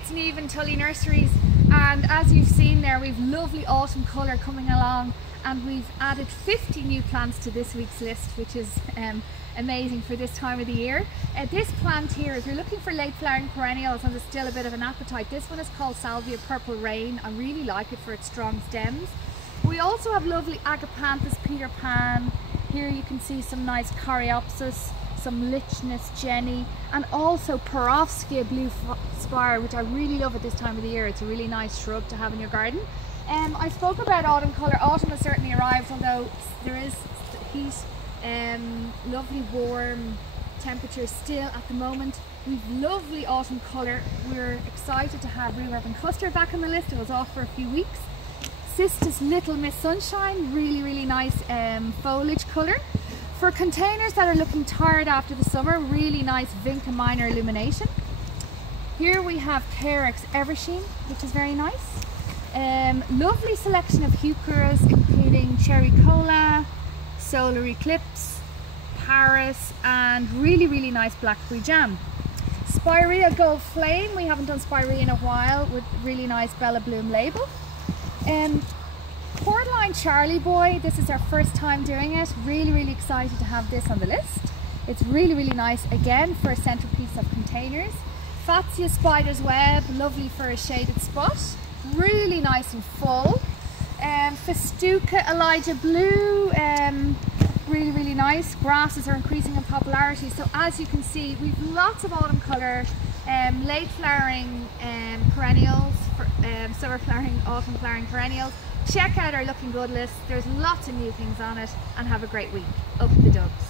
it's Niamh and Tully Nurseries, and as you've seen there, we've lovely autumn colour coming along, and we've added 50 new plants to this week's list, which is amazing for this time of the year. This plant here, if you're looking for late flowering perennials and there's still a bit of an appetite, this one is called Salvia Purple Rain. I really like it for its strong stems. We also have lovely Agapanthus Peter Pan. Here you can see some nice Coreopsis, some Lichnus Jenny, and also Perovskia Blue Spire, which I really love at this time of the year. It's a really nice shrub to have in your garden. I spoke about autumn colour. Autumn has certainly arrived, although there is heat, lovely warm temperatures still at the moment. We've lovely autumn colour. We're excited to have Blue Ribbon Custard back on the list. It was off for a few weeks. Cistus Little Miss Sunshine, really nice foliage colour. For containers that are looking tired after the summer, really nice Vinca Minor Illumination. Here we have Carex Eversheen, which is very nice. Lovely selection of heucheras, including Cherry Cola, Solar Eclipse, Paris, and really nice Blackberry Jam. Spirea Gold Flame, we haven't done Spirea in a while, with really nice Bella Bloom label. Cordyline Charlie Boy, this is our first time doing it. Really excited to have this on the list. It's really nice again for a centerpiece of containers. Fatsia Spider's Web, lovely for a shaded spot. Really nice and full. Festuca Elijah Blue, really nice. Grasses are increasing in popularity, so as you can see, we've lots of autumn colour, late flowering perennials, summer flowering, autumn flowering perennials. Check out our Looking Good list. There's lots of new things on it, and have a great week. Up the Dubs.